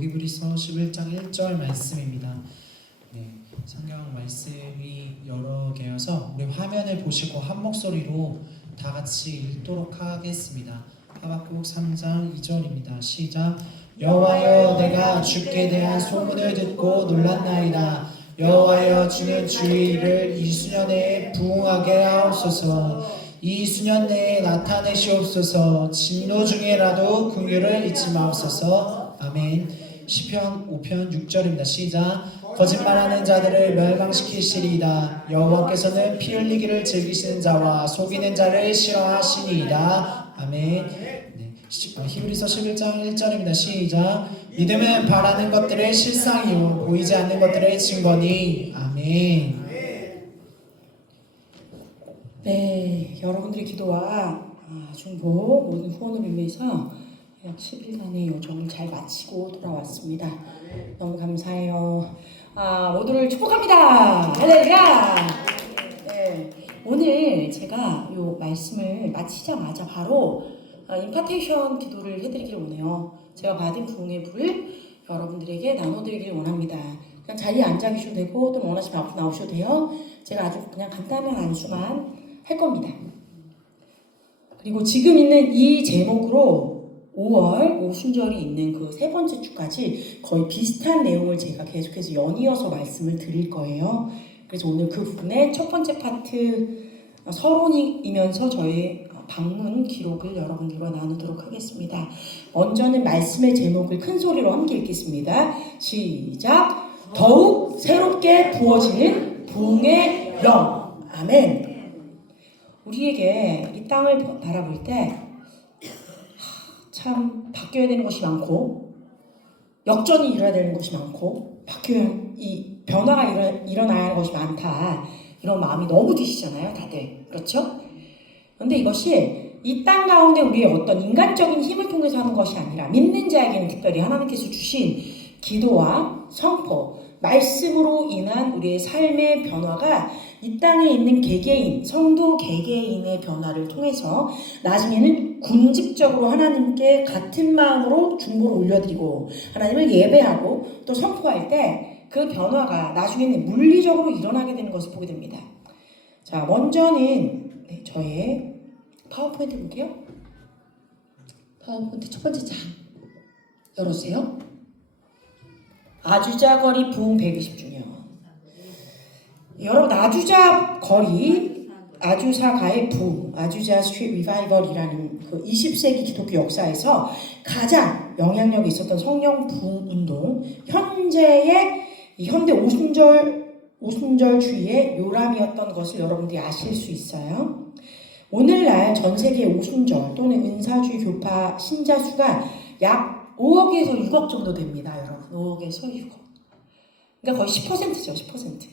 히브리서 11장 1절 말씀입니다. 네, 성경 말씀이 여러 개여서 우리 화면을 보시고 한 목소리로 다 같이 읽도록 하겠습니다. 하박국 3장 2절입니다. 시작. 여호와여, 내가 주께 대한 소문을 듣고 놀랐나이다. 여호와여, 주는 주의 일을 이 수년 내에 부응하게 하옵소서. 이 수년 내에 나타내시옵소서. 진노 중에라도 긍휼을 잊지 마옵소서. 아멘. 시편 5편 6절입니다. 시작. 거짓말하는 자들을 멸망시키시리이다. 여호와께서는 피 흘리기를 즐기시는 자와 속이는 자를 싫어하시니이다. 아멘. 네. 히브리서 11장 1절입니다. 시작. 믿음은 바라는 것들의 실상이요 보이지 않는 것들의 증거니. 아멘. 네, 여러분들의 기도와 중보 모든 후원을 위해서 약 10일간의 여정을 잘 마치고 돌아왔습니다. 너무 감사해요. 모두를 축복합니다. 할렐루야. 네, 오늘 제가 이 말씀을 마치자마자 바로 임파테이션 기도를 해드리기를 원해요. 제가 받은 부흥의 불을 여러분들에게 나눠드리기를 원합니다. 그냥 자리에 앉아 계셔도 되고 또 원하시면 앞으로 나오셔도 돼요. 제가 아주 그냥 간단한 안수만 할 겁니다. 그리고 지금 있는 이 제목으로 5월 오순절이 있는 그 세 번째 주까지 거의 비슷한 내용을 제가 계속해서 연이어서 말씀을 드릴 거예요. 그래서 오늘 그 부분의 첫 번째 파트 서론이면서 저의 방문 기록을 여러분들과 나누도록 하겠습니다. 먼저는 말씀의 제목을 큰 소리로 함께 읽겠습니다. 시작. 더욱 새롭게 부어지는 부흥의 영. 아멘. 우리에게 이 땅을 바라볼 때 참 바뀌어야 되는 것이 많고 역전이 일어나야 되는 것이 많고 이 변화가 일어나야 하는 것이 많다. 이런 마음이 너무 드시잖아요, 다들. 그렇죠? 그런데 이것이 이 땅 가운데 우리의 어떤 인간적인 힘을 통해서 하는 것이 아니라 믿는 자에게는 특별히 하나님께서 주신 기도와 선포, 말씀으로 인한 우리의 삶의 변화가 이 땅에 있는 개개인, 성도 개개인의 변화를 통해서 나중에는 군직적으로 하나님께 같은 마음으로 중보를 올려드리고 하나님을 예배하고 또 선포할 때 그 변화가 나중에는 물리적으로 일어나게 되는 것을 보게 됩니다. 자, 먼저는 저의 파워포인트 볼게요. 파워포인트 첫 번째 장 열어주세요. 아주자 거리 부흥 120주년. 여러분, 아주자 거리, 아주사가의 부흥, 아주자 스트리트 리바이벌이라는 그 20세기 기독교 역사에서 가장 영향력이 있었던 성령 부흥 운동, 현재의 이 현대 오순절주의의 요람이었던 것을 여러분들이 아실 수 있어요. 오늘날 전 세계 오순절 또는 은사주의 교파 신자 수가 약 5억에서 6억 정도 됩니다, 여러분. 5억에서 6억. 그러니까 거의 10%죠, 10%.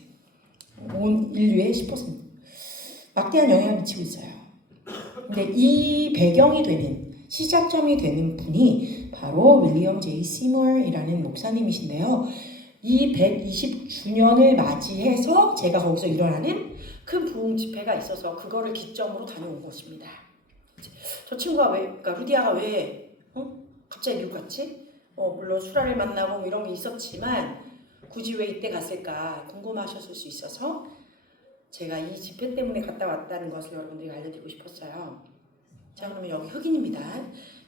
온 인류의 10%. 막대한 영향을 미치고 있어요. 근데 이 배경이 되는, 시작점이 되는 분이 바로 윌리엄 제이 시머이라는 목사님이신데요. 이 120주년을 맞이해서 제가 거기서 일어나는 큰 부흥 집회가 있어서 그거를 기점으로 다녀온 것입니다. 저 친구가 그러니까 루디아가 왜 갑자기 미국 갔지? 물론 수라를 만나고 뭐 이런 게 있었지만 굳이 왜 이때 갔을까 궁금하셨을 수 있어서 제가 이 집회 때문에 갔다 왔다는 것을 여러분들이 알려드리고 싶었어요. 자, 그러면 여기 흑인입니다.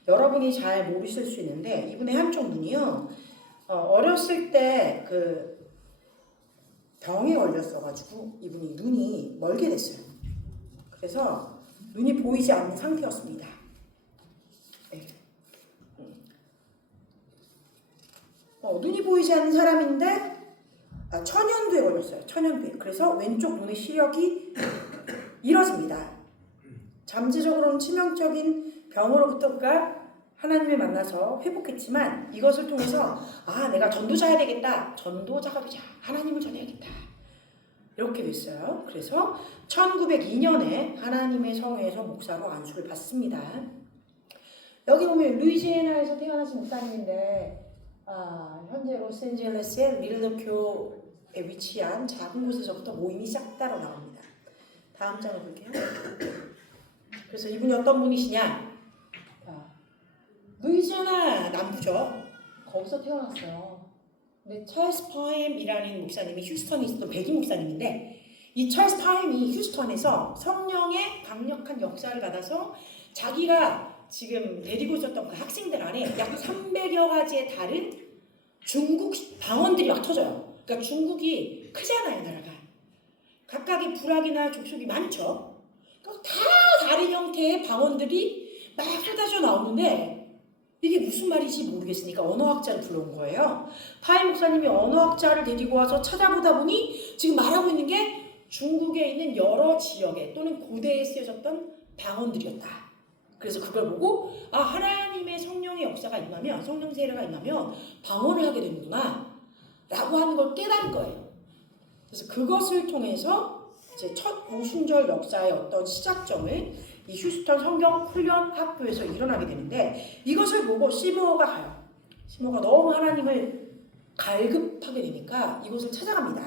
여러분이 잘 모르실 수 있는데 이분의 한쪽 눈이요. 어렸을 때 그 병에 걸렸어가지고 이분이 눈이 멀게 됐어요. 그래서 눈이 보이지 않는 상태였습니다. 네. 눈이 보이지 않는 사람인데 천연두에 걸렸어요. 천연두에. 그래서 왼쪽 눈의 시력이 잃어집니다. 잠재적으로는 치명적인 병으로부터가 하나님을 만나서 회복했지만 이것을 통해서 내가 전도자야 되겠다. 전도자가 되자. 하나님을 전해야겠다. 이렇게 됐어요. 그래서 1902년에 하나님의 성회에서 목사로 안수를 받습니다. 여기 보면 루이지애나에서 태어나신 목사님인데 현재 로스앤젤레스의 밀르교에 위치한 작은 곳에서부터 모임이 싹 따라 나옵니다. 다음 장을 볼게요. 그래서 이분이 어떤 분이시냐? 루이지애나 남부죠. 거기서 태어났어요. 근데 찰스 파임이라는 목사님이 휴스턴에 있었던 백인 목사님인데 이 찰스 파임이 휴스턴에서 성령의 강력한 역사를 받아서 자기가 지금 데리고 있었던 그 학생들 안에 약 300여 가지의 다른 중국 방언들이 막 터져요. 그러니까 중국이 크잖아요, 나라가. 각각의 부락이나 족속이 많죠. 그러니까 다 다른 형태의 방언들이 막 쏟아져 나오는데 이게 무슨 말인지 모르겠으니까 언어학자를 불러온 거예요. 파이 목사님이 언어학자를 데리고 와서 찾아보다 보니 지금 말하고 있는 게 중국에 있는 여러 지역에 또는 고대에 쓰여졌던 방언들이었다. 그래서 그걸 보고 아, 하나님의 성령의 역사가 임하면, 성령 세례가 임하면 방언을 하게 되는구나 라고 하는 걸 깨달은 거예요. 그래서 그것을 통해서 이제 첫 오순절 역사의 어떤 시작점을 이 휴스턴 성경 훈련 학교에서 일어나게 되는데 이것을 보고 시모어가 가요. 시모어가 너무 하나님을 갈급하게 되니까 이곳을 찾아갑니다.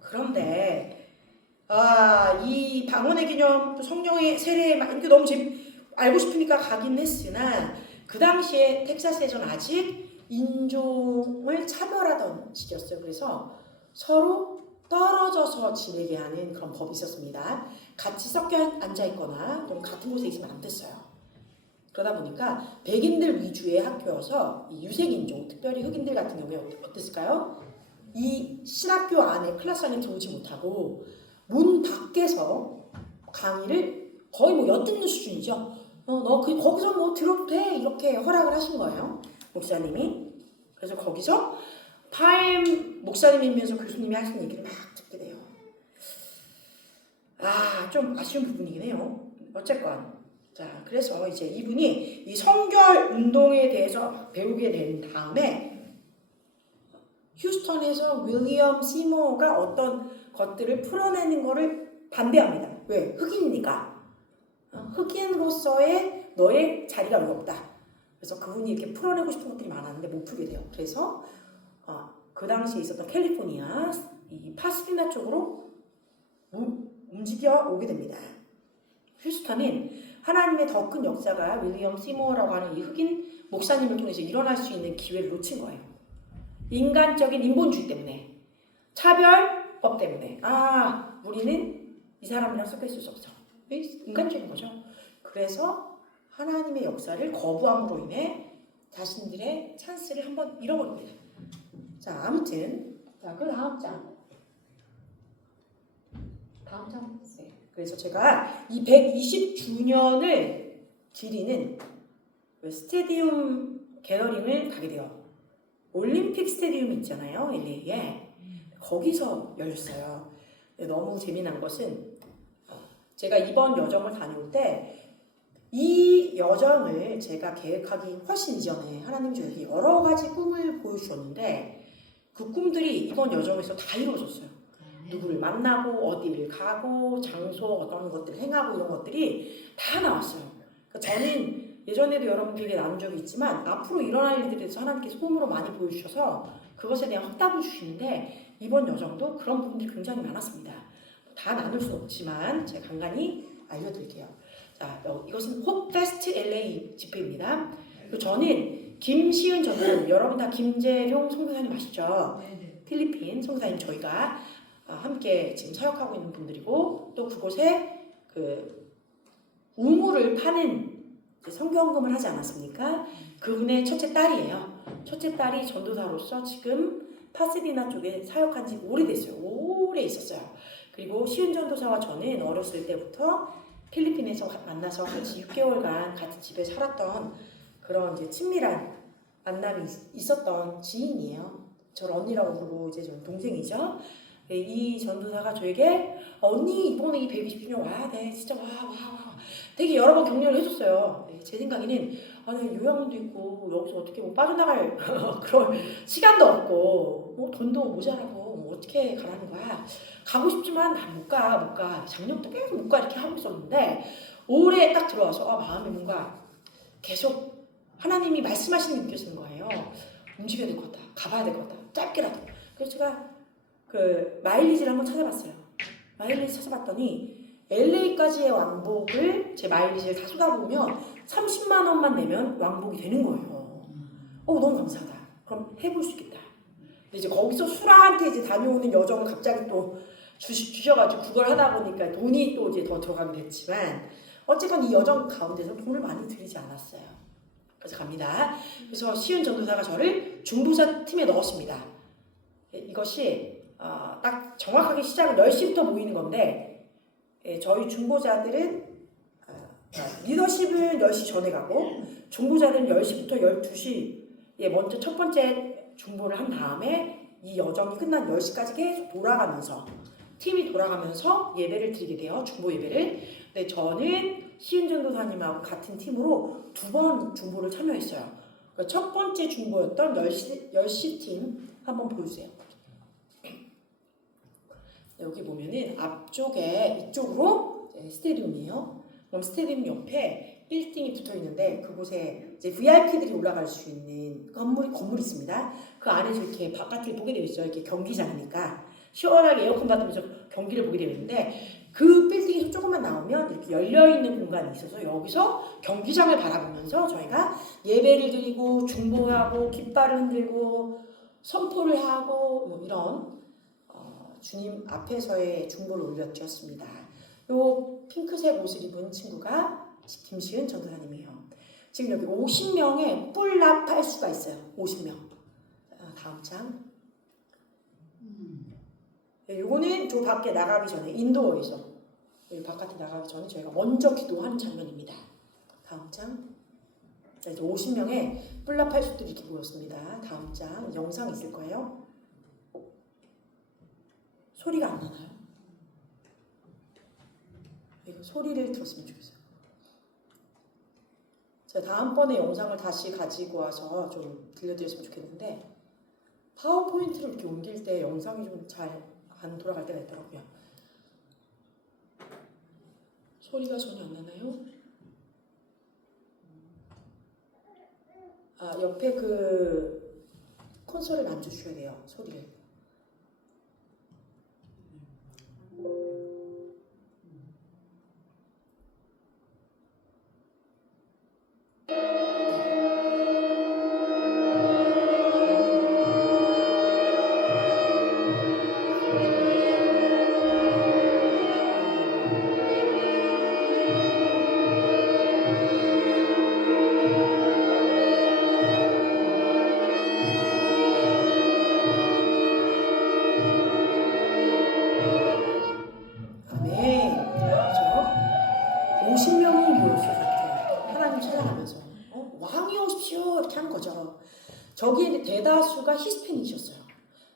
그런데 이 방언의 개념, 또 성령의 세례 막 이렇게 너무 알고 싶으니까 가긴 했으나 그 당시에 텍사스에서는 아직 인종을 차별하던 시기였어요. 그래서 서로 떨어져서 지내게 하는 그런 법이 있었습니다. 같이 섞여 앉아있거나 또는 같은 곳에 있으면 안 됐어요. 그러다 보니까 백인들 위주의 학교여서 이 유색인종, 특별히 흑인들 같은 경우에 어땠을까요? 이 신학교 안에, 클래스 안에 들어오지 못하고 문 밖에서 강의를 거의 뭐 엿듣는 수준이죠. 너 거기서 뭐 들어도 돼 이렇게 허락을 하신 거예요, 목사님이. 그래서 거기서 파임 목사님이면서 교수님이 하신 얘기를 막 듣게 돼요. 좀 아쉬운 부분이긴 해요. 어쨌건 자, 그래서 이제 이분이 이 성결 운동에 대해서 배우게 된 다음에 휴스턴에서 윌리엄 시모어가 어떤 것들을 풀어내는 거를 반대합니다. 왜? 흑인이니까. 흑인으로서의 너의 자리가 왜 없다. 그래서 그분이 이렇게 풀어내고 싶은 것들이 많았는데 못 풀게 돼요. 그래서 그 당시에 있었던 캘리포니아, 이 파스디나 쪽으로 움직여 오게 됩니다. 휴스턴은 하나님의 더 큰 역사가 윌리엄 시모어라고 하는 이 흑인 목사님을 통해서 일어날 수 있는 기회를 놓친 거예요. 인간적인 인본주의 때문에, 차별법 때문에 우리는 이 사람이랑 섞여 있을 수 없어. 인간적인 거죠. 그래서 하나님의 역사를 거부함으로 인해 자신들의 찬스를 한번 잃어버립니다. 자, 아무튼 그 다음 장. 네. 그래서 제가 이 120주년을 기리는 스테디움 게더링을 가게 돼요. 올림픽 스테디움 있잖아요, LA에. 거기서 열렸어요. 너무 재미난 것은 제가 이번 여정을 다녀올 때 이 여정을 제가 계획하기 훨씬 이전에 하나님 저에게 여러 가지 꿈을 보여주셨는데 그 꿈들이 이번 여정에서 다 이루어졌어요. 누구를 만나고 어디를 가고 장소 어떤 것들을 행하고 이런 것들이 다 나왔어요. 그러니까 저는 예전에도 여러분들에게 나눈 적이 있지만 앞으로 일어날 일들에 대해서 하나님께서 꿈으로 많이 보여주셔서 그것에 대한 확답을 주시는데 이번 여정도 그런 부분들이 굉장히 많았습니다. 다 나눌 수는 없지만 제가 간간히 알려드릴게요. 자, 이것은 홉페스트 LA 집회입니다. 그리고 저는 김시은 전도사님, 여러분 다 김재룡 선교사님 아시죠? 필리핀 선교사님 저희가 함께 지금 사역하고 있는 분들이고 또 그곳에 그 우물을 파는 선교헌금을 하지 않았습니까? 그분의 첫째 딸이에요. 첫째 딸이 전도사로서 지금 파세디나 쪽에 사역한 지 오래됐어요. 오래 있었어요. 그리고 시은 전도사와 저는 어렸을 때부터 필리핀에서 만나서 같이 6개월간 같은 집에 살았던 그런 이제 친밀한 만남이 있었던 지인이에요. 저를 언니라고 부르고 이제 저는 동생이죠. 이 전도사가 저에게 언니 이번에 이 120주년 와야 돼. 진짜 와. 되게 여러 번 격려를 해줬어요. 제 생각에는 요양원도 있고 여기서 어떻게 뭐 빠져나갈 그런 시간도 없고 뭐 돈도 모자라고 뭐 어떻게 가라는 거야. 가고 싶지만 못 가. 작년부터 계속 못 가 이렇게 하고 있었는데 올해 딱 들어와서 마음에 뭔가 계속 하나님이 말씀하시는 게 느껴지는 거예요. 움직여야 될 것 같다. 가봐야 될 것 같다. 짧게라도. 그래서 제가 그 마일리지를 한번 찾아봤어요. 마일리지 찾아봤더니 LA까지의 왕복을 제 마일리지를 다 쏟아보면 30만 원만 내면 왕복이 되는 거예요. 너무 감사하다. 그럼 해볼 수 있겠다. 근데 이제 거기서 수라한테 이제 다녀오는 여정을 갑자기 또 주셔가지고 그걸 하다 보니까 돈이 또 이제 더 들어가게 됐지만 어쨌건 이 여정 가운데서 돈을 많이 들이지 않았어요. 그래서 갑니다. 그래서 시은 전도사가 저를 중보자 팀에 넣었습니다. 이것이 딱 정확하게 시작은 10시부터 모이는 건데 저희 중보자들은 리더십은 10시 전에 가고 중보자들은 10시부터 12시에 먼저 첫 번째 중보를 한 다음에 이 여정이 끝난 10시까지 계속 돌아가면서 팀이 돌아가면서 예배를 드리게 돼요. 중보 예배를. 근데 저는 시은 전도사님하고 같은 팀으로 2번 중보를 참여했어요. 첫 번째 중보였던 10시 팀 한번 보여주세요. 여기 보면은 앞쪽에 이쪽으로 스테디움이에요. 그럼 스테디움 옆에 빌딩이 붙어 있는데 그곳에 이제 VIP들이 올라갈 수 있는 건물이 있습니다. 그 안에서 이렇게 바깥을 보게 되어 있어요. 이렇게 경기장이니까 시원하게 에어컨 받으면서 경기를 보게 되어 있는데 그 빌딩에서 조금만 나오면 이렇게 열려 있는 공간이 있어서 여기서 경기장을 바라보면서 저희가 예배를 드리고 중보하고 깃발을 흔들고 선포를 하고 뭐 이런 주님 앞에서의 중보를 올려드렸습니다. 요 핑크색 옷을 입은 친구가 김시은 전도사님이에요. 지금 여기 50명의 뿔납할 수가 있어요. 50명. 다음 장. 요거는 저 밖에 나가기 전에 인도어에서 여기 바깥에 나가기 전에 저희가 먼저 기도하는 장면입니다. 다음 장. 자, 이제 50명의 뿔납할 수들이 이렇게 모였습니다. 다음 장. 영상 있을 거예요. 소리가 안 나나요? 이거 소리를 들었으면 좋겠어요. 제가 다음번에 영상을 다시 가지고 와서 좀 들려드렸으면 좋겠는데 파워포인트로 이렇게 옮길 때 영상이 좀 잘 안 돌아갈 때가 있더라고요. 소리가 전혀 안 나나요? 옆에 그 콘솔을 만져주셔야 돼요. 소리를. 아멘. 그렇죠? 50명이 모였어요. 하나님 찾아가면서 왕이 오십시오 이렇게 하는 거죠. 저기에 이제 대다수가 히스패닉이셨어요.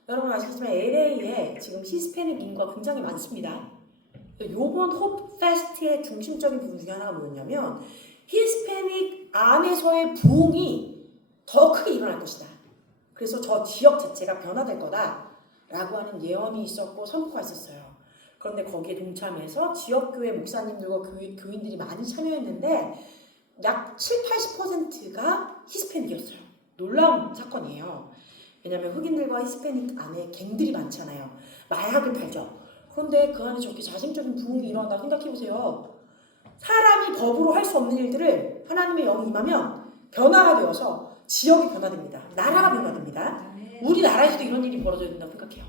여러분 아시겠지만 LA에 지금 히스패닉 인구가 굉장히 많습니다. 요번 홉 페스트의 중심적인 부분 중에 하나가 뭐였냐면 히스패닉 안에서의 부흥이 더 크게 일어날 것이다. 그래서 저 지역 자체가 변화될 거다라고 하는 예언이 있었고 선포가 있었어요. 그런데 거기에 동참해서 지역교회 목사님들과 교인들이 많이 참여했는데 약 7-80%가 히스패닉이었어요. 놀라운 사건이에요. 왜냐하면 흑인들과 히스패닉 안에 갱들이 많잖아요. 마약을 팔죠. 그런데 그 안에 저렇게 자생적인 부흥이 일어난다고 생각해보세요. 사람이 법으로 할 수 없는 일들을 하나님의 영이 임하면 변화가 되어서 지역이 변화됩니다. 나라가 변화됩니다. 우리나라에서도 이런 일이 벌어져야 된다고 생각해요.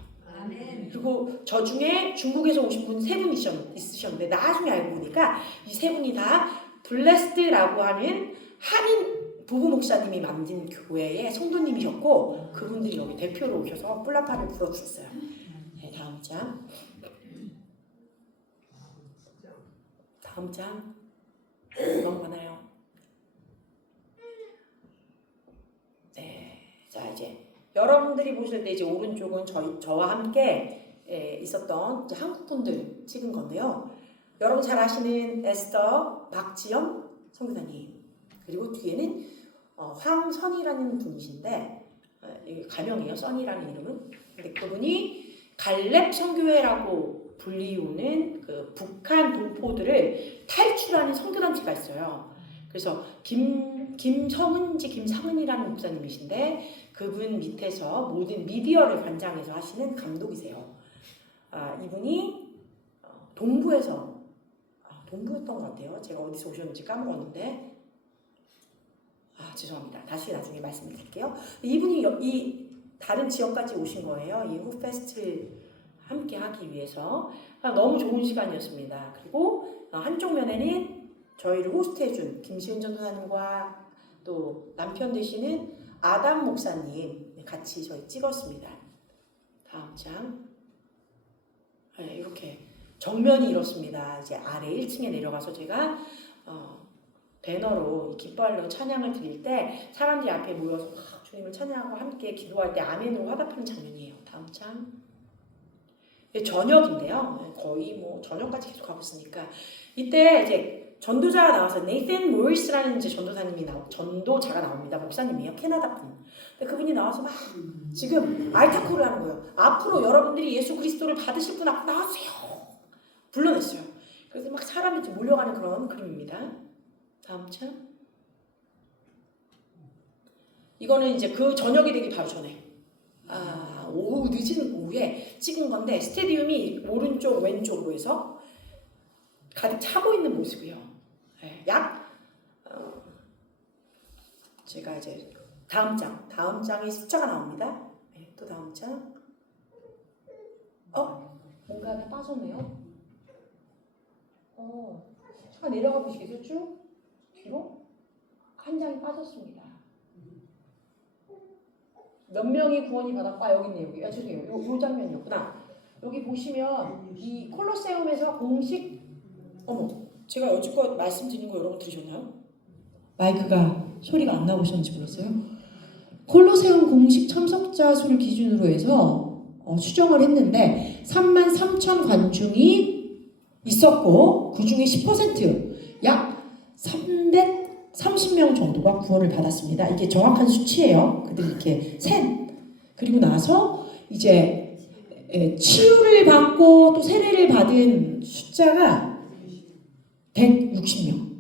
그리고 저 중에 중국에서 오신 분 3분 있으셨는데 나중에 알고 보니까 이 3분이 다 블레스드라고 하는 한인 부부 목사님이 만든 교회의 성도님이셨고 그분들이 여기 대표로 오셔서 뿔라파를 불어주셨어요. 네, 다음 장. 다음 장. 넘어가나요? 네, 자 이제 여러분들이 보실 때 이제 오른쪽은 저와 함께 있었던 이제 한국 분들 찍은 건데요. 여러분 잘 아시는 에스더 박지영 선교사님 그리고 뒤에는 황선이라는 분이신데 가명이에요. 선이라는 이름은. 근데 그분이 갈렙 선교회라고 불리우는 그 북한 동포들을 탈출하는 선교단체가 있어요. 그래서 김성은이라는 목사님이신데 그분 밑에서 모든 미디어를 관장해서 하시는 감독이세요. 이분이 동부였던 것 같아요. 제가 어디서 오셨는지 까먹었는데 죄송합니다. 다시 나중에 말씀드릴게요. 이분이 이 다른 지역까지 오신 거예요. 이 호페스트를 함께 하기 위해서. 너무 좋은 시간이었습니다. 그리고 한쪽 면에는 저희를 호스트해준 김시은 전도사님과 또 남편 되시는 아담 목사님 같이 저희 찍었습니다. 다음 장. 네, 이렇게 정면이 이렇습니다. 이제 아래 1층에 내려가서 제가 배너로 기뻐할로 찬양을 드릴 때 사람들이 앞에 모여서 막 주님을 찬양하고 함께 기도할 때 아멘으로 화답하는 장면이에요. 다음 장. 저녁인데요. 거의 뭐 저녁까지 계속 가고 있으니까 이때 이제 전도자가 나와서 네이슨 모리스라는 이제 전도자가 나옵니다. 목사님이에요. 캐나다 분. 근데 그분이 나와서 막 지금 알타코를 하는 거예요. 앞으로 여러분들이 예수 그리스도를 받으실 분 앞으로 나와주세요. 불러냈어요. 그래서 막 사람이 몰려가는 그런 그림입니다. 다음 장. 이거는 이제 그 저녁이 되기 바로 전에 오후 늦은 오후에 찍은 건데 스테디움이 오른쪽 왼쪽으로 해서 가득 차고 있는 모습이요. 네, 제가 이제 다음 장에 숫자가 나옵니다. 네, 또 다음 장. 뭔가 하나 빠졌네요. 잠깐 내려가 보시겠어요? 쭉 뒤로 한 장이 빠졌습니다. 몇 명이 구원이 받았다. 여기 있네요. 여기. 죄송해요. 요 장면이었구나. 여기 보시면 이 콜로세움에서 공식 제가 여지껏 말씀드린 거 여러분 들으셨나요? 마이크가 소리가 안 나오셨는지 몰랐어요. 콜로세움 공식 참석자 수를 기준으로 해서 추정을 했는데 33,000 관중이 있었고 그 중에 10% 약 330명 정도가 구원을 받았습니다. 이게 정확한 수치예요. 그들이 이렇게 그리고 나서 이제 치유를 받고 또 세례를 받은 숫자가 160명.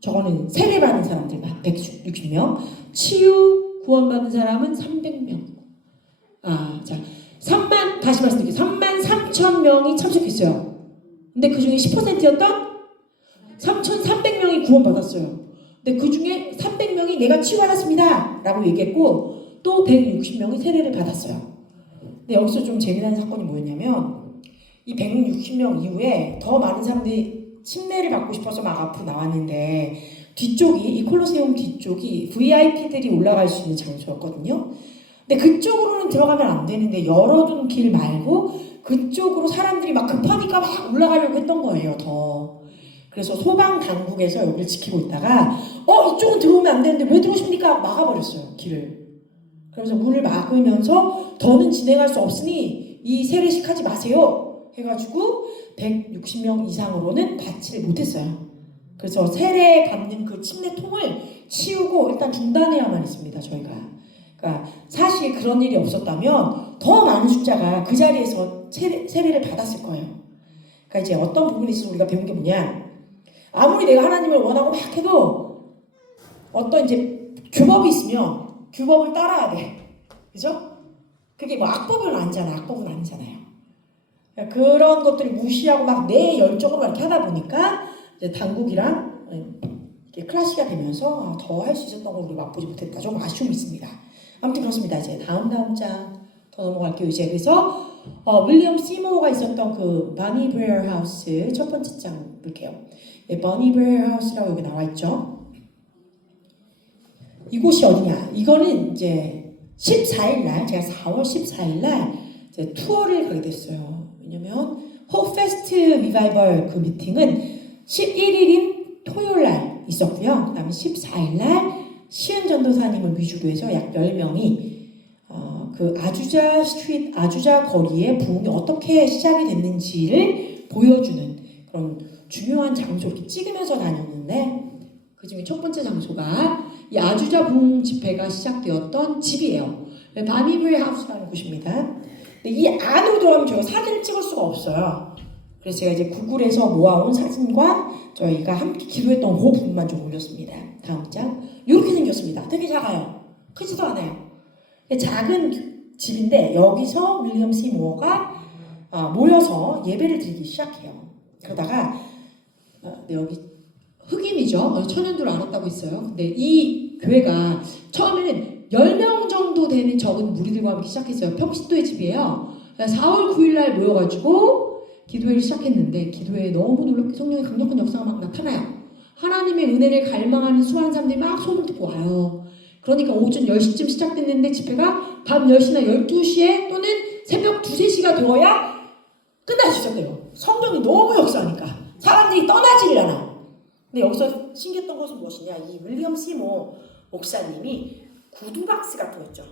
저거는 세례 받은 사람들만 160명. 치유 구원받은 사람은 300명. 다시 말씀드릴게요. 33,000명이 참석했어요. 근데 그 중에 10%였던 3,300명이 구원받았어요. 근데 그 중에 300명이 내가 치유받았습니다 라고 얘기했고 또 160명이 세례를 받았어요. 근데 여기서 좀 재미난 사건이 뭐였냐면 이 160명 이후에 더 많은 사람들이 침례를 받고 싶어서 막 앞으로 나왔는데 이 콜로세움 뒤쪽이 VIP들이 올라갈 수 있는 장소였거든요. 근데 그쪽으로는 들어가면 안 되는데 열어둔 길 말고 그쪽으로 사람들이 막 급하니까 막 올라가려고 했던 거예요. 그래서 소방 당국에서 여기를 지키고 있다가 이쪽은 들어오면 안 되는데 왜 들어오십니까? 막아버렸어요. 길을. 그래서 문을 막으면서 더는 진행할 수 없으니 이 세례식 하지 마세요 해가지고 160명 이상으로는 받지를 못했어요. 그래서 세례 받는 그 침례통을 치우고 일단 중단해야만 했습니다. 저희가. 그러니까 사실 그런 일이 없었다면 더 많은 숫자가 그 자리에서 세례를 받았을 거예요. 그러니까 이제 어떤 부분에 있어서 우리가 배운 게 뭐냐, 아무리 내가 하나님을 원하고 막 해도 어떤 이제 규법이 있으면 규법을 따라야 돼. 그죠? 그게 뭐 악법은 아니잖아요. 그러니까 그런 것들을 무시하고 막 내 열정으로 이렇게 하다 보니까 이제 당국이랑 이렇게 클래시가 되면서 더 할 수 있었던 걸 우리가 맛보지 못했다. 좀 아쉬움이 있습니다. 아무튼 그렇습니다. 이제 다음 장 더 넘어갈게요. 이제 그래서 윌리엄 시모어가 있었던 그 버니 브레어 하우스 첫 번째 장 볼게요. 버니 브레어 하우스라고 여기 나와 있죠. 이곳이 어디냐? 이거는 이제 14일 날, 제가 4월 14일 날 이제 투어를 가게 됐어요. 왜냐면 호페스트 리바이벌 그 미팅은 11일인 토요일 날 있었고요. 그 다음에 14일 날 시은 전도사님을 위주로 해서 약 10명이 그 아주자 거리의 부흥이 어떻게 시작이 됐는지를 보여주는 그런 중요한 장소를 찍으면서 다녔는데, 그 중에 첫 번째 장소가 이 아주자 부흥 집회가 시작되었던 집이에요. 바니브레 하우스라는 곳입니다. 근데 이 안으로 들어가면 제가 사진을 찍을 수가 없어요. 그래서 제가 이제 구글에서 모아온 사진과 저희가 함께 기도했던 그 부분만 좀 올렸습니다. 다음 장. 이렇게 생겼습니다. 되게 작아요. 크지도 않아요. 작은 집인데 여기서 윌리엄 씨 모어가 모여서 예배를 드리기 시작해요. 그러다가 여기 흑인이죠. 천연두를 안 했다고 했어요. 근데 이 교회가 처음에는 10명 정도 되는 적은 무리들과 함께 시작했어요. 평신도의 집이에요. 4월 9일날 모여가지고 기도회를 시작했는데 기도회에 너무 놀랍게 성령의 강력한 역사가 막 나타나요. 하나님의 은혜를 갈망하는 수많은 사람들이 막 소문 듣고 와요. 그러니까 오전 10시쯤 시작됐는데 집회가 밤 10시나 12시에 또는 새벽 2, 3시가 되어야 끝나기 시작돼요. 성령이 너무 역사하니까 사람들이 떠나지를 않아. 근데 여기서 신기했던 것은 무엇이냐, 이 윌리엄 시모 목사님이 구두 박스 같은 거 있죠.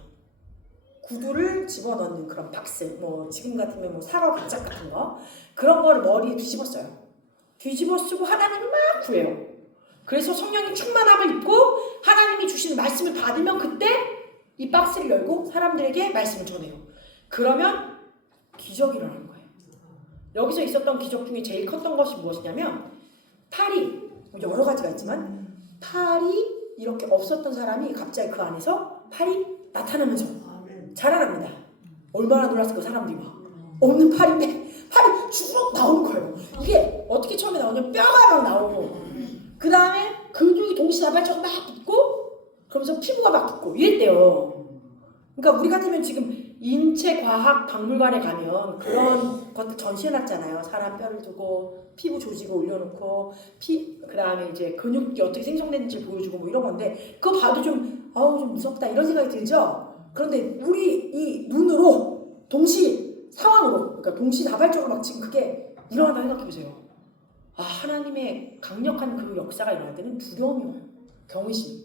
구두를 집어넣는 그런 박스, 뭐 지금 같으면 뭐 사과 바짝 같은 거, 그런 거를 머리에 뒤집었어요. 뒤집어 쓰고 하나님을 막 구해요. 그래서 성령의 충만함을 입고 하나님이 주시는 말씀을 받으면 그때 이 박스를 열고 사람들에게 말씀을 전해요. 그러면 기적이 일어나는 거예요. 여기서 있었던 기적 중에 제일 컸던 것이 무엇이냐면, 팔이, 여러 가지가 있지만 팔이 이렇게 없었던 사람이 갑자기 그 안에서 팔이 나타나면서 자라납니다. 얼마나 놀랐을까. 사람들이 막 없는 팔인데 팔이 쭉 나오는 거예요. 이게 어떻게 처음에 나오냐면 뼈가 막 나오고, 그 다음에 근육이 동시다발적으로 막 붙고, 그러면서 피부가 막 붙고 이랬대요. 그러니까 우리 같으면 지금 인체과학박물관에 가면 그런 것들 전시해놨잖아요. 사람 뼈를 두고 피부 조직을 올려놓고 그 다음에 이제 근육이 어떻게 생성되는지 보여주고 뭐 이런 건데, 그거 봐도 좀 무섭다 이런 생각이 들죠. 그런데 우리 이 눈으로 동시 상황으로, 그러니까 동시다발적으로 막 지금 그게 일어난다 생각해보세요. 아, 하나님의 강력한 그 역사가 일어날 때는 두려움이 와요. 경외심.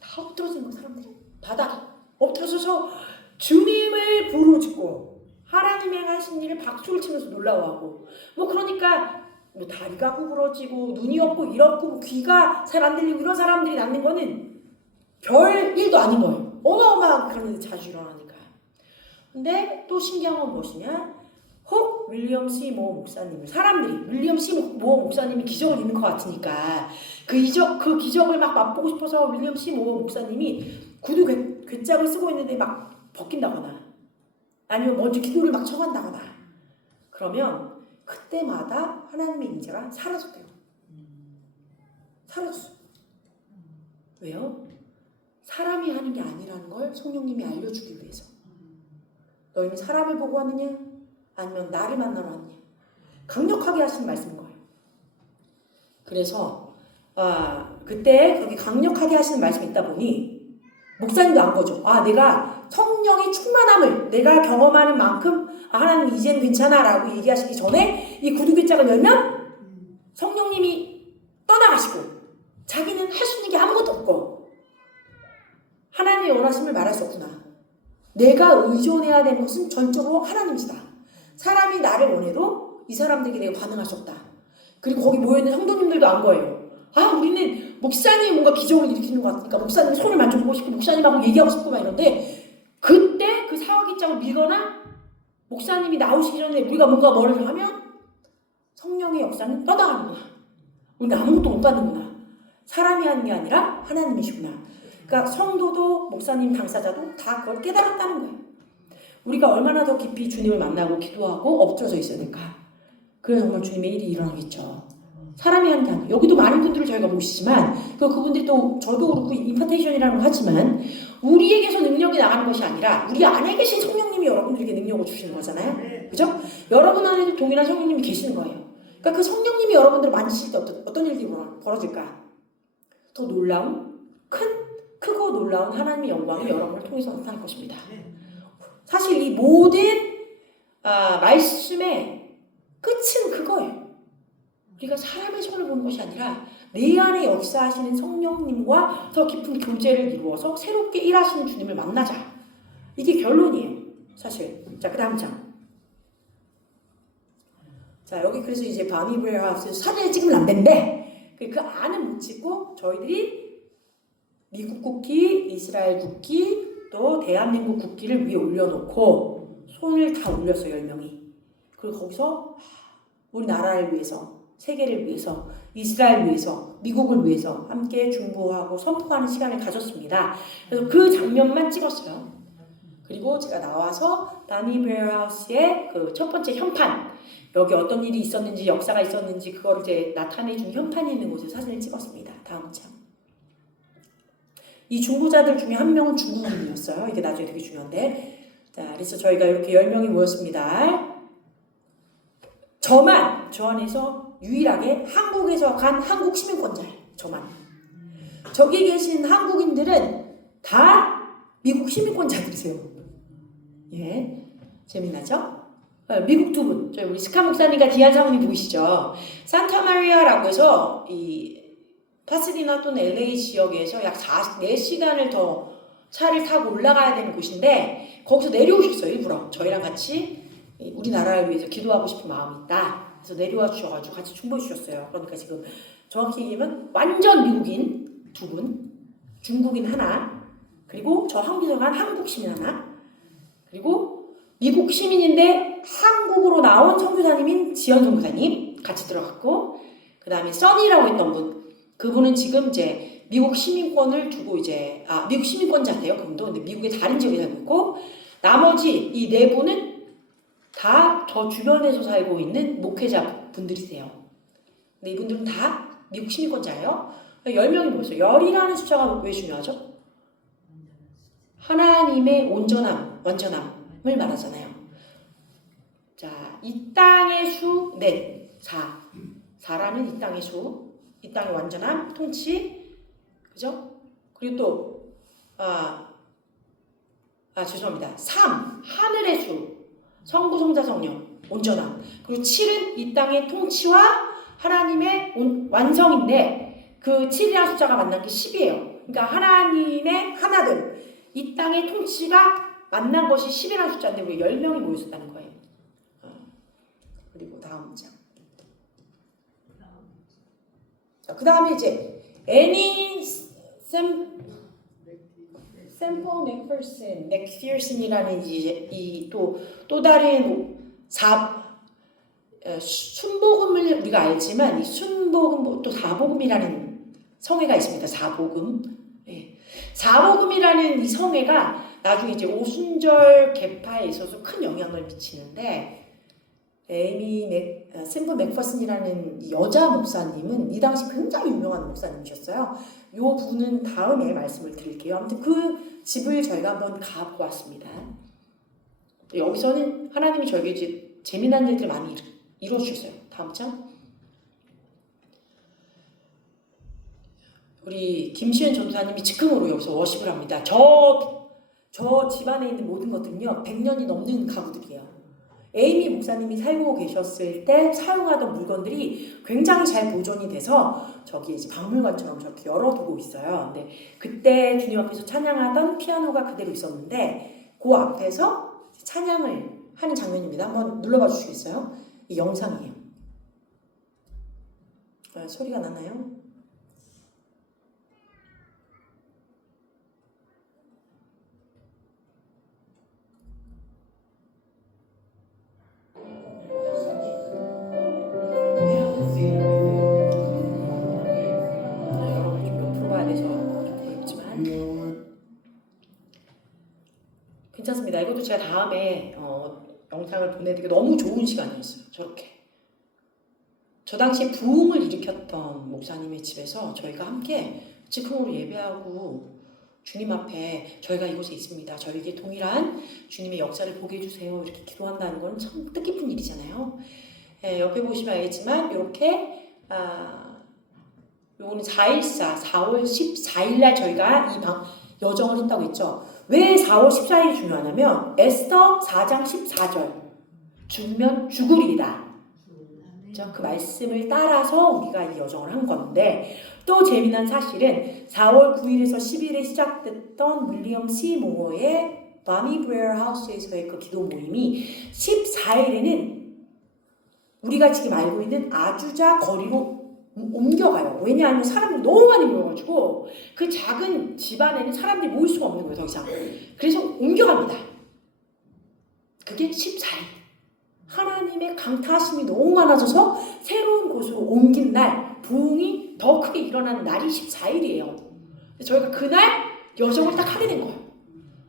다 엎드러지는 거, 사람들이 바닥에 엎드러져서 주님을 부르짖고 하나님의 하신 일을 박수를 치면서 놀라워하고, 뭐 그러니까 뭐 다리가 구부러지고 눈이 없고 이렇고 뭐 귀가 잘 안 들리고 이런 사람들이 낳는 거는 별 일도 아닌 거예요. 어마어마한 그런 일이 자주 일어나니까. 근데 또 신기한 건 무엇이냐, 혹 윌리엄 시모 목사님을 사람들이, 윌리엄 시모 목사님이 기적을 이룬 것 같으니까 그 기적을 막 맛보고 싶어서 윌리엄 시모 목사님이 구두 괴짝을 쓰고 있는데 막 벗긴다거나 아니면 먼저 기도를 막 쳐간다거나 그러면 그때마다 하나님의 인재가 사라졌대요. 사라졌어. 왜요? 사람이 하는 게 아니라는 걸 성령님이 알려주기 위해서. 너희는 사람을 보고 하느냐 아니면 나를 만나러 왔냐, 강력하게 하시는 말씀인 거예요. 그래서 그때 그렇게 강력하게 하시는 말씀이 있다 보니 목사님도 안 거죠. 내가 성령의 충만함을 내가 경험하는 만큼 하나님 이제는 괜찮아 라고 얘기하시기 전에 이 구두괴짝을 열면 성령님이 떠나가시고 자기는 할 수 있는 게 아무것도 없고 하나님의 원하심을 말할 수 없구나. 내가 의존해야 되는 것은 전적으로 하나님이시다. 사람이 나를 원해도 이 사람들에게 내가 반응할 수 없다. 그리고 거기 모여있는 성도님들도 안 거예요. 우리는 목사님이 뭔가 기적을 일으키는 것 같으니까 목사님 손을 만져보고 싶고 목사님하고 얘기하고 싶고 막 이런데, 그때 그 사화기장을 밀거나 목사님이 나오시기 전에 우리가 뭔가 뭐를 하면 성령의 역사는 떠나가는구나. 우리가 아무것도 못 받는구나. 사람이 하는 게 아니라 하나님이시구나. 그러니까 성도도 목사님 당사자도 다 그걸 깨달았다는 거예요. 우리가 얼마나 더 깊이 주님을 만나고 기도하고 엎드려져 있어야 될까. 그래야 정말 주님의 일이 일어나겠죠. 사람이 하는 게 아니에요. 여기도 많은 분들을 저희가 모시지만 그분들이 또 저도 그렇고 임파테이션이라는 걸 하지만 우리에게서 능력이 나가는 것이 아니라 우리 안에 계신 성령님이 여러분들에게 능력을 주시는 거잖아요. 그죠? 여러분 안에도 동일한 성령님이 계시는 거예요. 그러니까 그 성령님이 여러분들을 만지실 때 어떤 일들이 벌어질까? 더 놀라운, 크고 놀라운 하나님의 영광이 여러분을 통해서 나타날 것입니다. 사실 이 모든 말씀의 끝은 그거예요. 우리가 사람의 손을 보는 것이 아니라 내 안에 역사하시는 성령님과 더 깊은 교제를 이루어서 새롭게 일하시는 주님을 만나자. 이게 결론이에요. 사실. 자, 그 다음 장. 자, 여기 그래서 이제 바니 브레어 하우스에서 사진을 찍으면 안 되는데 그 안은 못 찍고 저희들이 미국 국기, 이스라엘 국기, 또 대한민국 국기를 위에 올려놓고 손을 다 올렸어요. 10명이. 그리고 거기서 우리나라를 위해서, 세계를 위해서, 이스라엘 위해서, 미국을 위해서 함께 중보하고 선포하는 시간을 가졌습니다. 그래서 그 장면만 찍었어요. 그리고 제가 나와서 바니 브레어 하우스의 그 첫 번째 현판, 여기 어떤 일이 있었는지, 역사가 있었는지 그거를 이제 나타내준 현판이 있는 곳에 사진을 찍었습니다. 다음 장. 이 중보자들 중에 한 명은 중국인이었어요. 이게 나중에 되게 중요한데. 자, 그래서 저희가 이렇게 10명이 모였습니다. 저만 저 안에서 유일하게 한국에서 간 한국 시민권자예요. 저만. 저기 계신 한국인들은 다 미국 시민권자들이세요. 예, 재미나죠? 미국 두 분, 저희 우리 스카 목사님과 디안 사모님 보이시죠? 산타마리아라고 해서 이 파스디나 또는 LA 지역에서 약 4시간을 더 차를 타고 올라가야 되는 곳인데 거기서 내려오셨어요. 일부러 저희랑 같이 우리나라를 위해서 기도하고 싶은 마음이 있다. 그래서 내려와 주셔가지고 같이 충고해 주셨어요. 그러니까 지금 정확히 얘기하면 완전 미국인 두 분, 중국인 하나, 그리고 저 한국에서 간 한국 시민 하나, 그리고 미국 시민인데 한국으로 나온 선교사님인 지연 선교사님 같이 들어갔고, 그 다음에 써니라고 했던 분, 그분은 지금 이제 미국 시민권을 두고 이제 미국 시민권자인데요. 그분도 근데 미국의 다른 지역에 살고 있고, 나머지 이 네 분은 다 저 주변에서 살고 있는 목회자 분들이세요. 근데 이분들은 다 미국 시민권자예요. 10명이 모였어요. 열이라는 숫자가 왜 중요하죠? 하나님의 온전함, 완전함을 말하잖아요. 자, 이 땅의 수, 넷, 4. 4라는 이 땅의 수, 이 땅의 완전함, 통치, 그죠? 그리고 또, 죄송합니다. 3, 하늘의 수, 성부, 성자, 성령, 온전함. 그리고 7은 이 땅의 통치와 하나님의 완성인데, 그 7이라는 숫자가 만난 게 10이에요. 그러니까 하나님의 하나됨, 이 땅의 통치가 만난 것이 10이라는 숫자인데 왜 10명이 모였었다는 거예요. 그리고 다음 문장. 자, 그 다음에 이제 애니 샘플 맥피어슨이라는 이 또 다른 순복음을 우리가 알지만 이 순복음 또 사복음이라는 성회가 있습니다. 사복음. 예. 사복음이라는 이 성회가 나중에 이제 오순절 개파에 있어서 큰 영향을 미치는데 샘플 맥퍼슨이라는 여자 목사님은 이 당시 굉장히 유명한 목사님이셨어요. 이 부분은 다음에 말씀을 드릴게요. 아무튼 그 집을 저희가 한번 가보았습니다. 여기서는 하나님이 저에게 이제 재미난 일들 많이 이루어주셨어요. 다음 장. 우리 김시현 전도사님이 즉흥으로 여기서 워십을 합니다. 저 집안에 있는 모든 것들은요 100년이 넘는 가구들이에요. 에이미 목사님이 살고 계셨을 때 사용하던 물건들이 굉장히 잘 보존이 돼서 저기 이제 박물관처럼 저렇게 열어두고 있어요. 근데 그때 주님 앞에서 찬양하던 피아노가 그대로 있었는데 그 앞에서 찬양을 하는 장면입니다. 한번 눌러봐 주시겠어요? 이 영상이에요. 소리가 나나요? 괜찮습니다. 이것도 제가 다음에 영상을 보내드리고 너무 좋은 시간이었어요. 저렇게. 저 당시에 부흥을 일으켰던 목사님의 집에서 저희가 함께 즉흥으로 예배하고 주님 앞에 저희가 이곳에 있습니다. 저에게 동일한 주님의 역사를 보게 해주세요. 이렇게 기도한다는 건 참 뜻깊은 일이잖아요. 옆에 보시면 알겠지만 이렇게 요거는 4.14 4월 14일 날 저희가 이 여정을 했다고 했죠. 왜 4월 14일이 중요하냐면 에스더 4장 14절 죽으면 죽을 일이다. 그 말씀을 따라서 우리가 이 여정을 한 건데 또 재미난 사실은 4월 9일에서 10일에 시작됐던 윌리엄 C. 모어의 바니 브레어 하우스에서의 그 기도 모임이 14일에는 우리가 지금 알고 있는 아주자 거리로 옮겨가요. 왜냐하면 사람들이 너무 많이 모여가지고 그 작은 집안에는 사람들이 모일 수가 없는 거예요. 더 이상. 그래서 옮겨갑니다. 그게 14일. 하나님의 강타하심이 너무 많아져서 새로운 곳으로 옮긴 날 부흥이 더 크게 일어나는 날이 14일이에요. 저희가 그날 여정을 딱 하게 된 거예요.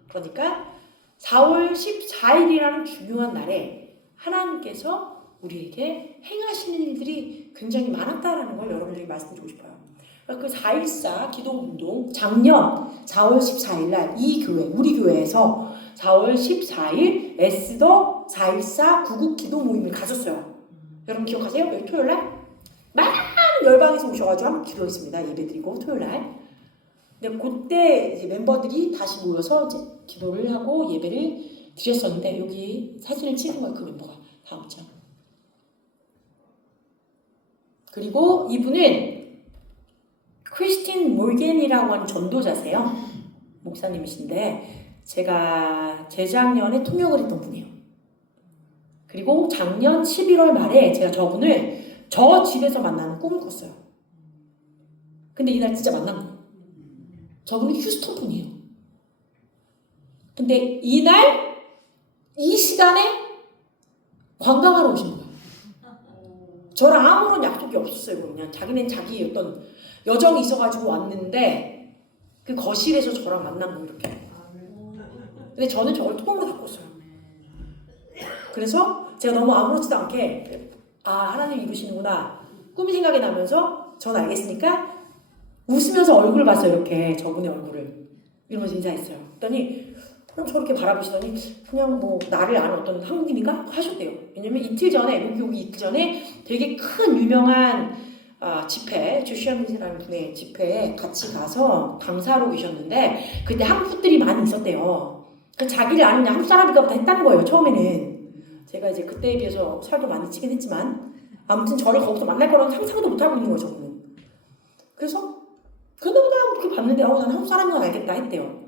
그러니까 4월 14일이라는 중요한 날에 하나님께서 우리에게 행하시는 일들이 굉장히 많았다라는 걸 여러분들에게 말씀드리고 싶어요. 그 4.14 기도운동 작년 4월 14일 날 이 교회 우리 교회에서 4월 14일 에스더 4.14 구국 기도 모임을 가졌어요. 여러분 기억하세요? 여기 토요일 날 많은 열방에서 오셔가지고 한번 기도했습니다. 예배드리고 토요일 날. 근데 그때 이제 멤버들이 다시 모여서 이제 기도를 하고 예배를 드렸었는데 여기 사진을 찍은 거예요. 그 멤버가 다음 장. 그리고 이분은 크리스틴 몰겐이라고 하는 전도자세요. 목사님이신데 제가 재작년에 통역을 했던 분이에요. 그리고 작년 11월 말에 제가 저분을 저 집에서 만나는 꿈을 꿨어요. 근데 이날 진짜 만난 거예요. 저분은 휴스턴 분이에요. 근데 이날 이 시간에 관광하러 오신 거예요. 저랑 아무런 약속이 없었어요. 그냥 자기는 자기 어떤 여정이 있어가지고 왔는데 그 거실에서 저랑 만난 거 이렇게. 근데 저는 저걸 뚜껑으로 닫았어요. 그래서 제가 너무 아무렇지도 않게 하나님 이루시는구나 꿈이 생각이 나면서 전 알겠으니까 웃으면서 얼굴을 봤어요. 이렇게 저분의 얼굴을 이러면서 인사했어요. 그랬더니 그냥 저렇게 바라보시더니 그냥 뭐 나를 아는 어떤 한국인인가 하셨대요. 왜냐면 이틀 전에 여기 이틀 전에 되게 큰 유명한 집회 조슈아민이라는 분의 집회에 같이 가서 강사로 계셨는데 그때 한국분들이 많이 있었대요. 그 자기를 아는 한국 사람인가 보다 했다는 거예요. 처음에는 제가 이제 그때에 비해서 살도 많이 찌긴 했지만 아무튼 저를 거기서 만날 거라는 상상도 못하고 있는 거예요. 저분은. 그래서 그러다 그렇게 봤는데 난 한국 사람인 건 알겠다 했대요.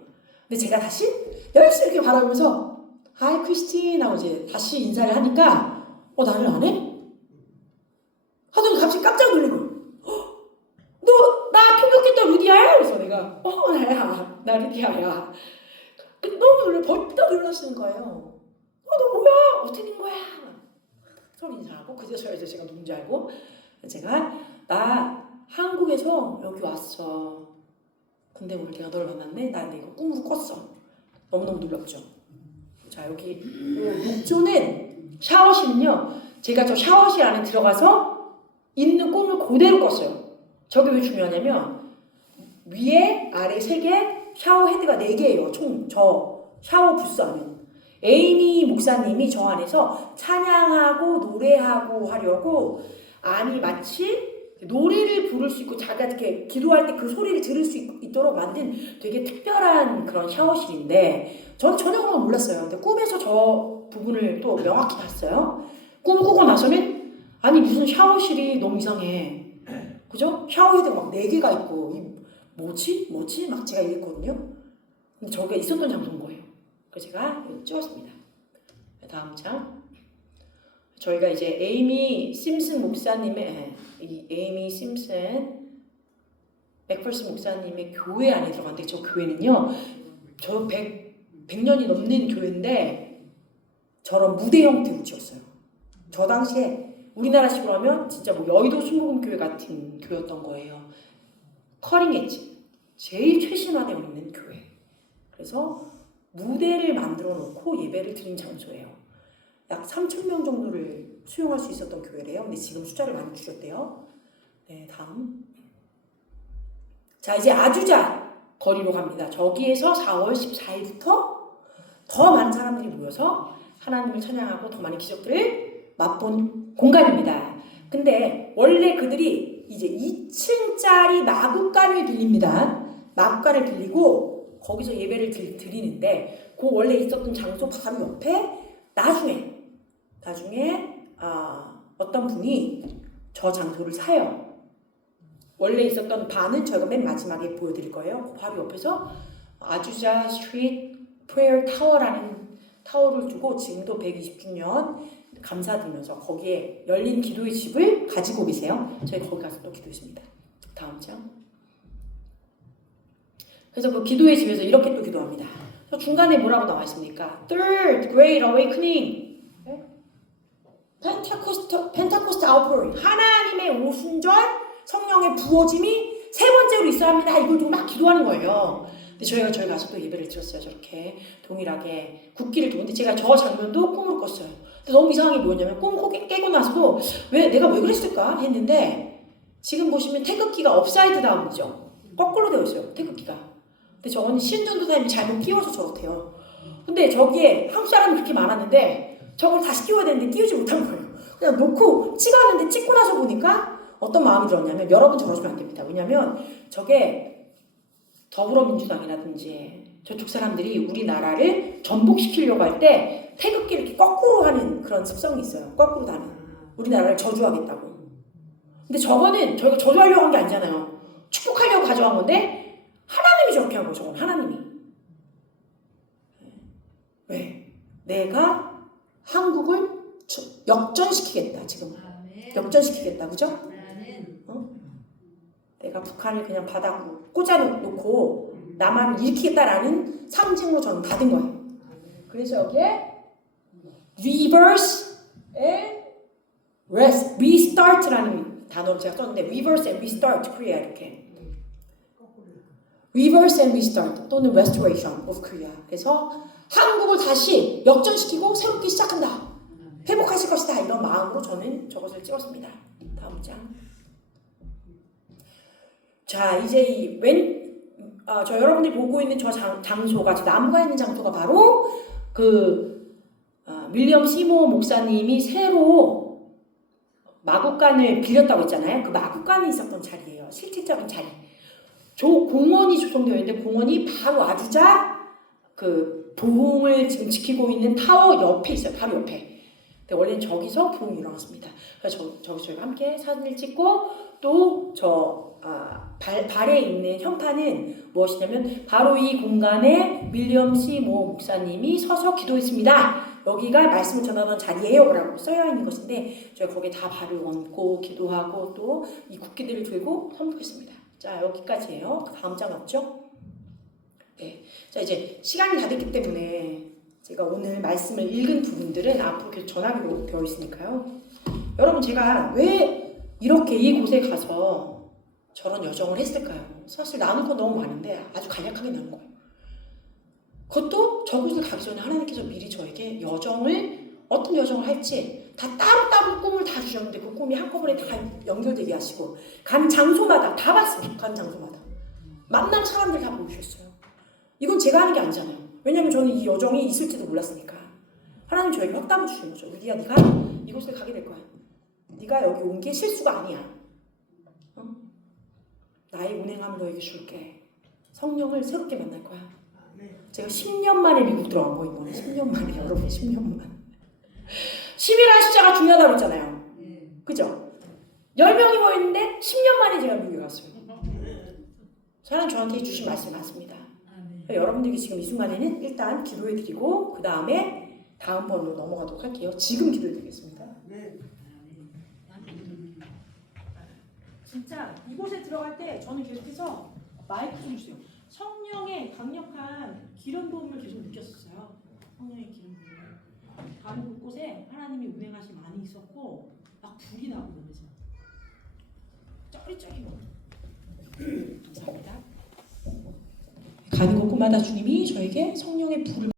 근데 제가 다시 열심히 이렇게 바라보면서 하이 크리스틴 하고 이제 다시 인사를 하니까 나를 안 해? 하더니 갑자기 깜짝 놀란 거예요. 너 나 통역했던 루디아야? 그래서 내가 나야 나 루디아야. 너무 벌떡 놀라시는 거예요. 너 뭐야? 어떻게 된 거야? 서로 인사하고 그제서야 이제 제가 누군지 알고 제가 나 한국에서 여기 왔어. 근데 오늘 내가 너를 만났네? 나 이거 꿈으로 꿨어. 너무너무 놀랍죠? 자 여기 목조는 샤워실은요. 제가 저 샤워실 안에 들어가서 있는 꿈을 그대로 꿨어요. 저게 왜 중요하냐면 위에 아래 3개 샤워 헤드가 4개예요. 총 저 샤워 부스 안에. 에이미 목사님이 저 안에서 찬양하고 노래하고 하려고 마치 노래를 부를 수 있고 자기가 이렇게 기도할 때 그 소리를 들을 수 있도록 만든 되게 특별한 그런 샤워실인데 저는 전혀 그런 걸 몰랐어요. 근데 꿈에서 저 부분을 또 명확히 봤어요. 꿈을 꾸고 나서는 무슨 샤워실이 너무 이상해. 그죠? 샤워헤드가 막 4개가 있고 뭐지? 막 제가 이랬거든요. 근데 저게 있었던 장소인 거예요. 그래서 제가 찍었습니다. 다음 장. 저희가 이제 에이미 심슨 목사님의 이 에이미 심슨 맥펄슨 목사님의 교회 안에 들어갔는데 저 교회는요. 저 100년이 넘는 교회인데 저런 무대 형태로 지었어요. 저 당시에 우리나라식으로 하면 진짜 뭐 여의도 순복음교회 같은 교회였던 거예요. 커링 엣지. 제일 최신화되어 있는 교회. 그래서 무대를 만들어 놓고 예배를 드린 장소예요. 약 3,000명 정도를 수용할 수 있었던 교회래요. 근데 지금 숫자를 많이 줄였대요. 네, 다음. 자, 이제 아주자 거리로 갑니다. 저기에서 4월 14일부터 더 많은 사람들이 모여서 하나님을 찬양하고 더 많은 기적들을 맛본 공간입니다. 근데 원래 그들이 이제 2층짜리 마구간을 빌립니다. 마구간을 빌리고 거기서 예배를 드리는데 그 원래 있었던 장소 바로 옆에 나중에 어떤 분이 저 장소를 사요. 원래 있었던 반은 저희가 맨 마지막에 보여드릴 거예요. 바로 옆에서 아주자 스트리트 프레어 타워라는 타워를 두고 지금도 120주년 감사드리면서 거기에 열린 기도의 집을 가지고 계세요. 저희 거기 가서 또 기도했습니다. 다음 장. 그래서 그 기도의 집에서 이렇게 또 기도합니다. 중간에 뭐라고 나와 있습니까? Third Great Awakening. 펜타코스트 아웃포링. 하나님의 오순절 성령의 부어짐이 3번째로 있어야 합니다. 이걸 두고 막 기도하는 거예요. 근데 저희가 가서 또 예배를 드렸어요. 저렇게 동일하게 국기를 두고. 근데 제가 저 장면도 꿈으로 꿨어요. 근데 너무 이상한 게 뭐였냐면 꿈 깨고 나서도 내가 왜 그랬을까 했는데 지금 보시면 태극기가 업사이드 다운이죠. 거꾸로 되어 있어요. 태극기가. 근데 저거는 신전도사님이 잘못 끼워서 저렇대요. 근데 저기에 한국 사람이 그렇게 많았는데 저걸 다시 끼워야 되는데 끼우지 못한 거예요. 그냥 놓고 찍었는데 찍고 나서 보니까 어떤 마음이 들었냐면 여러분 저러시면 안 됩니다. 왜냐면 저게 더불어민주당이라든지 저쪽 사람들이 우리나라를 전복시키려고 할 때 태극기를 이렇게 거꾸로 하는 그런 습성이 있어요. 거꾸로 다는. 우리나라를 저주하겠다고. 근데 저거는 저희가 저주하려고 한 게 아니잖아요. 축복하려고 가져간 건데 하나님이 저렇게 한 거죠. 하나님이. 왜? 내가 한국을 역전시키겠다. 지금. 역전시키겠다. 그죠? 어? 내가 북한을 그냥 바닥으로 꽂아놓고 남한을 일으키겠다라는 상징으로 저는 받은 거예요. 그래서 여기에 reverse and restart라는 단어를 제가 썼는데 reverse and restart Korea 이렇게 reverse and restart 또는 restoration of Korea. 그래서 한국을 다시 역전시키고 새롭게 시작한다. 회복하실 것이다. 이런 마음으로 저는 저것을 찍었습니다. 다음 장. 자, 이제 저 여러분들이 보고 있는 저 장소가 저 나무가 있는 장소가 바로 윌리엄 시모 목사님이 새로 마구간을 빌렸다고 했잖아요. 그 마구간이 있었던 자리예요. 실질적인 자리. 저 공원이 조성되어 있는데 공원이 바로 아주자 그 부흥을 지금 지키고 있는 타워 옆에 있어요. 바로 옆에. 근데 원래는 저기서 부흥이 일어났습니다. 그래서 저기서 저희가 함께 사진을 찍고 또 발에 있는 현판은 무엇이냐면 바로 이 공간에 윌리엄 씨 모 목사님이 서서 기도했습니다. 여기가 말씀을 전하던 자리예요 라고 써여 있는 것인데 저희가 거기에 다 발을 얹고 기도하고 또 이 국기들을 들고 섬겼습니다. 자, 여기까지예요. 다음 장 없죠? 네. 자, 이제 시간이 다 됐기 때문에 제가 오늘 말씀을 읽은 부분들은 앞으로 계속 전하기로 되어 있으니까요. 여러분, 제가 왜 이렇게 이곳에 가서 저런 여정을 했을까요? 사실 나눌 건 너무 많은데 아주 간략하게 나눈 거예요. 그것도 저곳을 가기 전에 하나님께서 미리 저에게 어떤 여정을 할지 다 따로따로 꿈을 다 주셨는데 그 꿈이 한꺼번에 다 연결되게 하시고 간 장소마다 다 봤어요. 간 장소마다. 만난 사람들 다 보여주셨어요. 이건 제가 하는 게 아니잖아요. 왜냐면 저는 이 여정이 있을지도 몰랐으니까. 하나님 저에게 확답을 주신 거죠. 위기야, 네가 이곳을 가게 될 거야. 네가 여기 온 게 실수가 아니야. 어? 나의 운행함을 너에게 줄게. 성령을 새롭게 만날 거야. 제가 10년 만에 미국 들어간 거예요. 이번에 10년 만에. 여러분 10년 만. 10이라는 숫자가 중요하다고 했잖아요. 그죠? 10명이 모였는데 10년 만에 제가 미국에 갔어요. 하나님 저한테 주신 말씀이 맞습니다. 여러분들이 지금 이 순간에는 일단 기도해드리고 그 다음에 다음 번으로 넘어가도록 할게요. 지금 기도해드리겠습니다. 진짜 이곳에 들어갈 때 저는 계속해서 마이크 좀 주세요. 성령의 강력한 기름 부음을 계속 느꼈었어요. 성령의 기름 부음. 가는 곳곳에 하나님이 운행하심이 많이 있었고 막 불이 나고 그러면서 쩌리쩌리. 감사합니다. 가는 곳곳마다 주님이 저에게 성령의 불을